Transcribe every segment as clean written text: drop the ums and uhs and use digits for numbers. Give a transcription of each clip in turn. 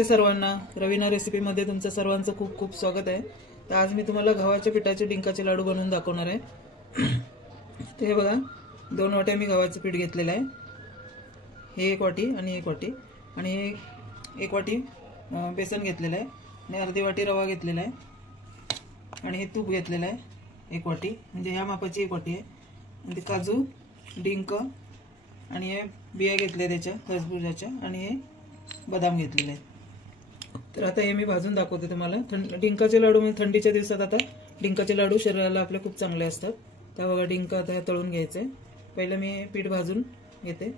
नमस्ते सर्वांना, रवीना रेसिपीमध्ये तुमचं सर्वांचं खूप खूप स्वागत आहे। तर आज मी तुम्हाला गव्हाच्या पिठाचे डिंकाचे लाडू बनवून दाखवणार आहे। ते बघा, 2 वाट्या मी गव्हाचं पीठ घेतलेलं आहे। हे 1 वाटी आणि 1 वाटी आणि 1 वाटी बेसन घेतलेलं आहे आणि अर्धी वाटी रवा घेतलेला आहे आणि हे तूप घेतलेलं आहे 1 वाटी, म्हणजे ह्या मापाची 1 वाटी आहे। आणि ते काजू, डिंक आणि हे बिया घेतले त्याच्या खरबुजाच्या आणि हे बदाम घेतलेले आहेत। तर आता हे मी भाजून दाखवते तुम्हाला। डिंकाचे लाडू म्हणजे थंडीच्या दिवसात आता डिंकाचे लाडू शरीराला आपल्या खूप चांगले असतात। त्या बघा, डिंक आता तळून घ्यायचे। पहिले मी पीठ भाजून घेते।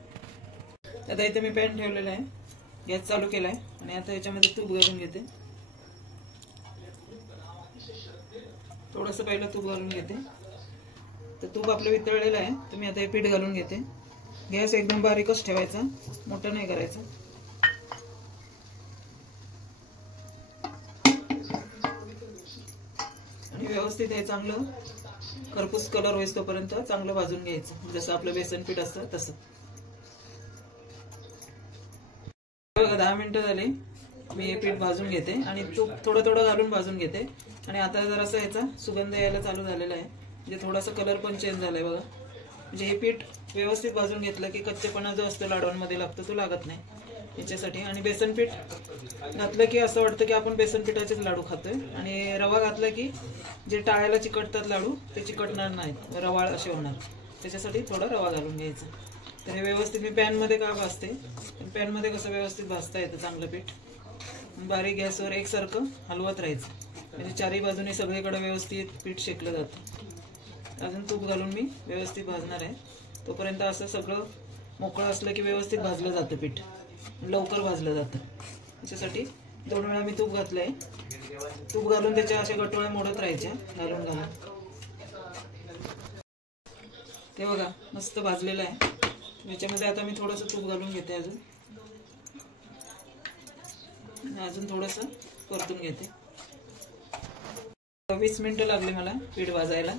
आता इथे मी पॅन ठेवलेला आहे, गॅस चालू केलाय आणि आता याच्यामध्ये तूप घालून घेते। थोडंसं पहिलं तूप घालून घेते। तर तूप आपलं वितळलेलं आहे, तर मी आता हे पीठ घालून घेते। गॅस एकदम बारीकच ठेवायचा, मोठा नाही करायचा। आणि व्यवस्थित हे चांगलं खरपूस कलर होईस तोपर्यंत चांगलं भाजून घ्यायचं, जसं आपलं बेसन पीठ असतं तसं। बघा, 10 मिनिटं झाली, मी हे पीठ भाजून घेते आणि तूप थोडं थोडं घालून भाजून घेते। आणि आता जरासा याचा सुगंध यायला चालू झालेला आहे, म्हणजे थोडासा कलर पण चेंज झालाय बघा। म्हणजे हे पीठ व्यवस्थित भाजून घेतलं की कच्चेपणा जो असतो लाडवांमध्ये लागतो तो लागत नाही याच्यासाठी। आणि बेसन पीठ घातलं की असं वाटतं की आपण बेसन पिठाचेच लाडू खातोय। आणि रवा घातला की जे टाळ्याला चिकटतात लाडू ते चिकटणार नाहीत, रवाळ असे होणार। त्याच्यासाठी थोडा रवा घालून घ्यायचा। तर हे व्यवस्थित मी पॅनमध्ये का भाजते, पॅनमध्ये कसं व्यवस्थित भाजता येतं चांगलं पीठ। बारीक गॅसवर एकसारखं हलवत राहायचं, म्हणजे चारही बाजूने सगळीकडे व्यवस्थित पीठ शेकलं जातं। अजून तूप घालून मी व्यवस्थित भाजणार आहे। तोपर्यंत असं सगळं मोकळं असलं की व्यवस्थित भाजलं जातं पीठ, लवकर भाजलं जातं। त्याच्यासाठी 2 वेळा मी तूप घातलंय। तूप घालून त्याच्या अशा गटोळ्या मोडत राहायच्या घालून घालून। ते बघा, मस्त भाजलेलं आहे। याच्यामध्ये आता मी थोडंसं तूप घालून घेते, अजून थोडंसं परतून घेते। 20 मिनिटं लागले मला पीठ भाजायला।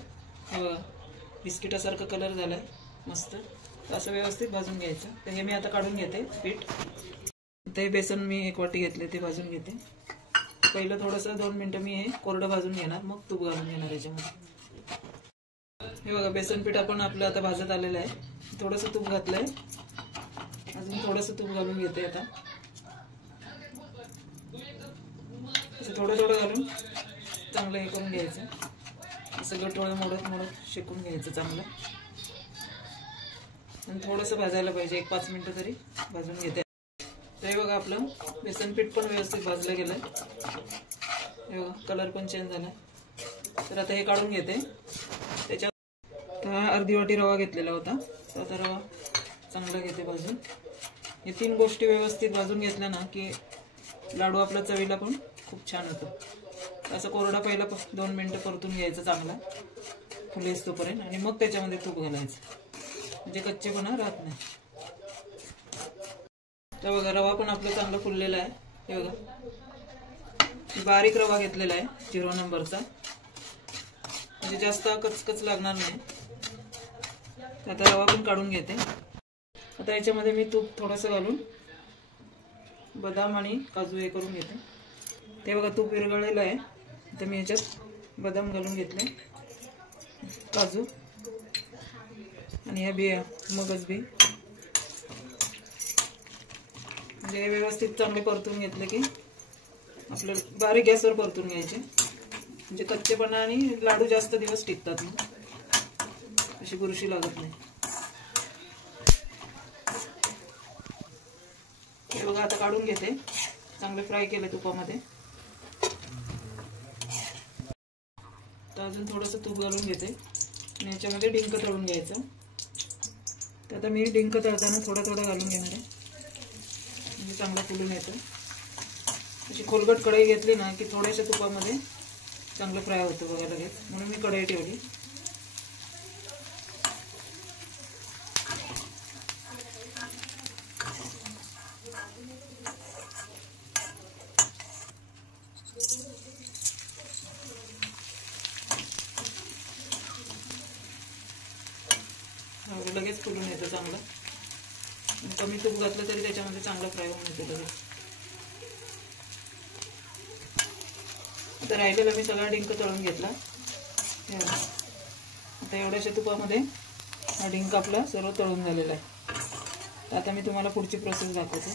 बिस्किटासारखा कलर झालाय मस्त, असं व्यवस्थित भाजून घ्यायचं। तर हे मी आता काढून घेते पीठ। ते बेसन मी 1 वाटी घेतले, ते भाजून घेते। पहिलं थोडंसं 2 मिनिटं मी हे कोरडं भाजून घेणार, मग तूप घालून घेणार याच्यामध्ये। हे बघा, बेसन पीठ आपण आपलं आता भाजत आलेलं आहे। थोडंसं तूप घातलंय, अजून थोडंसं तूप घालून घेते आता। असं थोडं थोडं घालून चांगलं हे करून घ्यायचं। असं गटोळं मोडत मोडत शेकून घ्यायचं चांगलं। आणि थोडंसं भाजायला पाहिजे, 1-5 मिनिटं तरी भाजून घेते। तर हे बघा, आपलं बेसन पीठ पण व्यवस्थित भाजलं गेलंय। हे बघा, कलर पण चेंज झालाय। तर आता हे काढून घेते। त्याच्यात अर्धी वाटी रवा घेतलेला होता, तर आता रवा चांगला घेते भाजून। हे 3 गोष्टी व्यवस्थित भाजून घेतल्या ना की लाडू आपला चवीला पण खूप छान होतो। असं कोरडा पहिला 2 मिनिटं परतून घ्यायचं चांगला फुलेस तोपर्यंत, आणि मग त्याच्यामध्ये तूप घालायचं, म्हणजे कच्चेपणा राहत नाही। तर बघा, रवा पण आपलं चांगलं फुललेलं आहे। हे बघा, बारीक रवा घेतलेला आहे 0 नंबरचा, म्हणजे जास्त कचकच लागणार नाही। आता रवा पण काढून घेते। आता याच्यामध्ये मी तूप थोडंसं घालून बदाम आणि काजू हे करून घेते। ते बघा, तूप विरघळलेलं आहे, तर मी याच्यात बदाम घालून घेतले, काजू आणि ह्या बिया, मगज बी। म्हणजे व्यवस्थित चांगले परतून घेतले की आपलं बारीक गॅसवर परतून घ्यायचे, म्हणजे कच्चेपणा आणि लाडू जास्त दिवस टिकतात, मग अशी बुरशी लागत नाही। हे बघा, आता काढून घेते, चांगले फ्राय केले तुपामध्ये। तर अजून थोडंसं तूप घालून घेते आणि याच्यामध्ये डिंक तळून घ्यायचं। तर आता मी डिंक तळताना थोडं थोडं घालून घेणार आहे, म्हणजे चांगला फुलून येतं। अशी खोलगट कढई घेतली ना की थोड्याशा तुपामध्ये चांगलं फ्राय होतं बघा लगेच, म्हणून मी कढई ठेवली। लगेच फुलून येतं चांगलं। कमी तूप घातलं तरी त्याच्यामध्ये चांगलं फ्राय होऊन येतं लगेच। आता राहिलेला मी सगळा डिंक तळून घेतला. आता एवढ्याशा तुपामध्ये हा डिंक आपला सर्व तळून झालेला आहे. आता मी तुम्हाला पुढची प्रोसेस दाखवते.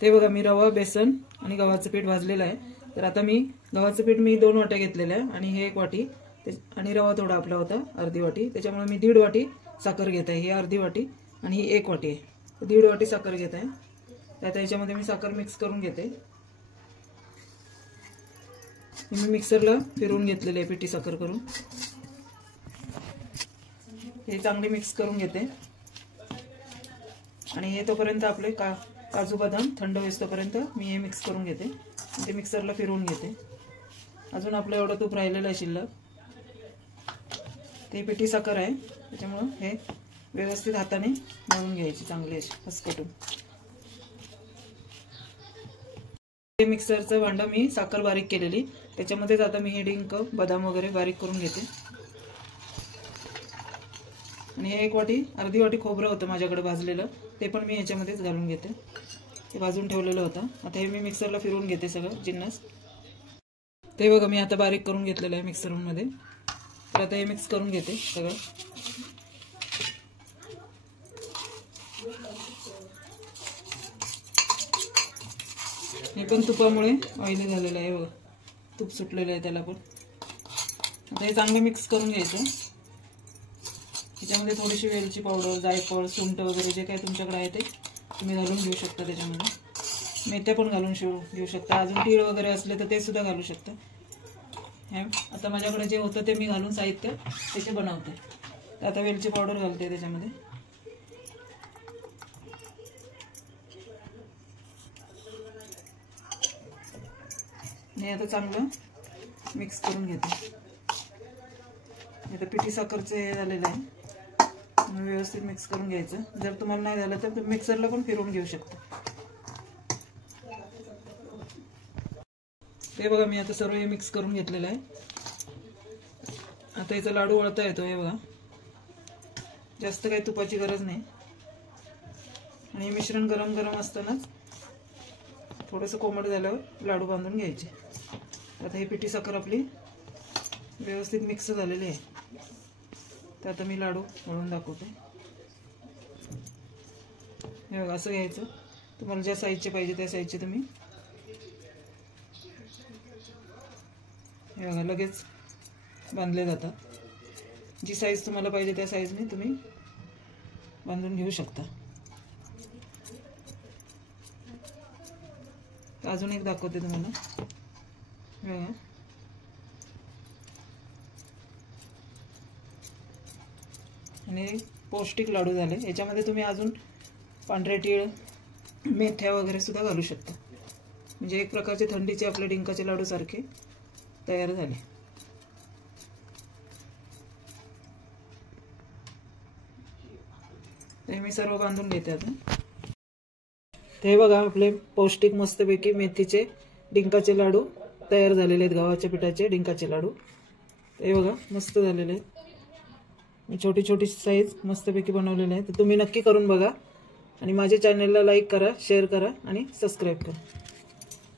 ते बघा, मी रवा, बेसन आणि गव्हाचं पीठ भाजलेलं आहे. तर आता मी गव्हाचं पीठ 2 वाट्या घेतलेलं आहे आणि हे 1 वाटी आणि रवा थोडा आपला होता अर्धी वाटी, त्याच्यामुळे मी 1.5 वाटी साखर घेत आहे. ही अर्धी वाटी आणि ही 1 वाटी आहे, 1.5 वाटी साखर घेत आहे. आता याच्यामध्ये मी साखर मिक्स करून घेते. मी मिक्सरला फिरवून घेतलेले आहे पिठी साखर करून. हे चांगली मिक्स करून घेते आणि हे तोपर्यंत आपले काजू बदाम थंड होईस्तोपर्यंत मी हे मिक्स करून घेते. ते मिक्सरला फिरवून घेते. अजून आपलं एवढं तूप राहिलेलं आहे शिल्लक. ते पिठी साखर आहे त्याच्यामुळं हे व्यवस्थित हाताने मळून घ्यायची चांगली अशी फसकटून. हे मिक्सरचं भांडं मी साखर बारीक केलेली, त्याच्यामध्येच आता मी हे डिंक बदाम वगैरे बारीक करून घेते. आणि हे 1 वाटी अर्धी वाटी खोबरं होतं माझ्याकडे भाजलेलं, ते पण मी ह्याच्यामध्येच घालून घेते. ते भाजून ठेवलेलं होतं. आता हे मी मिक्सरला फिरवून घेते सगळं जिन्नस. ते बघा मी आता बारीक करून घेतलेलं आहे मिक्सरमध्ये. तर आता हे मिक्स करून घेते सगळं. हे पण तुपामुळे ऑइली झालेलं आहे बघा, तूप सुटलेलं आहे त्याला पण. आता हे चांगलं मिक्स करून घ्यायचं. त्याच्यामध्ये थोडीशी वेलची पावडर, जायफळ, सुंठ वगैरे जे काही तुमच्याकडे आहे ते तुम्ही घालून घेऊ शकता. त्याच्यामध्ये मेथ्या पण घालून घेऊ शकता. अजून तीळ वगैरे असले तर ते सुद्धा घालू शकता. आता माझ्याकडे जे होतं ते मी घालून साहित्य त्याचे बनवते. तर आता वेलची पावडर घालते त्याच्यामध्ये. आणि आता चांगलं मिक्स करून घेते. आता पिठी साखरचं हे झालेलं आहे, व्यवस्थित मिक्स करून घ्यायचं. जर तुम्हाला नाही झालं तर तुम्ही मिक्सरला पण फिरवून घेऊ शकता. ते बघा मी आता सर्व हे मिक्स करून घेतलेलं आहे. आता याचा लाडू वळता येतो. हे बघा, जास्त काही तुपाची गरज नाही. आणि हे मिश्रण गरम गरम असतानाच थोडंसं कोमट झाल्यावर लाडू बांधून घ्यायचे. आता ही पिठी साखर आपली व्यवस्थित मिक्स झालेली आहे. तर आता मी लाडू वळून दाखवते. हे बघा असं घ्यायचं. तुम्हाला ज्या साईजचे पाहिजे त्या साईजचे तुम्ही हे बघा लगेच बांधले जातात. जी साईज तुम्हाला पाहिजे त्या साईजने तुम्ही बांधून घेऊ शकता. अजून एक दाखवते तुम्हाला. हे बघा आणि पौष्टिक लाडू झाले. याच्यामध्ये तुम्ही अजून पांढरे तीळ, मेथ्या वगैरे सुद्धा घालू शकता. म्हणजे एक प्रकारचे थंडीचे आपले डिंकाचे लाडू सारखे तयार झाले. ते मी सर्व बांधून घेते आता. ते बघा आपले पौष्टिक मस्तपैकी मेथीचे डिंकाचे लाडू तयार झालेले आहेत. गव्हाच्या पिठाचे डिंकाचे लाडू. ते बघा मस्त झालेले आहेत. छोटी छोटी साईज मस्तपैकी बनवलेले आहे. तर तुम्ही नक्की करून बघा आणि माझ्या चॅनलला लाईक करा, शेअर करा आणि सबस्क्राईब करा.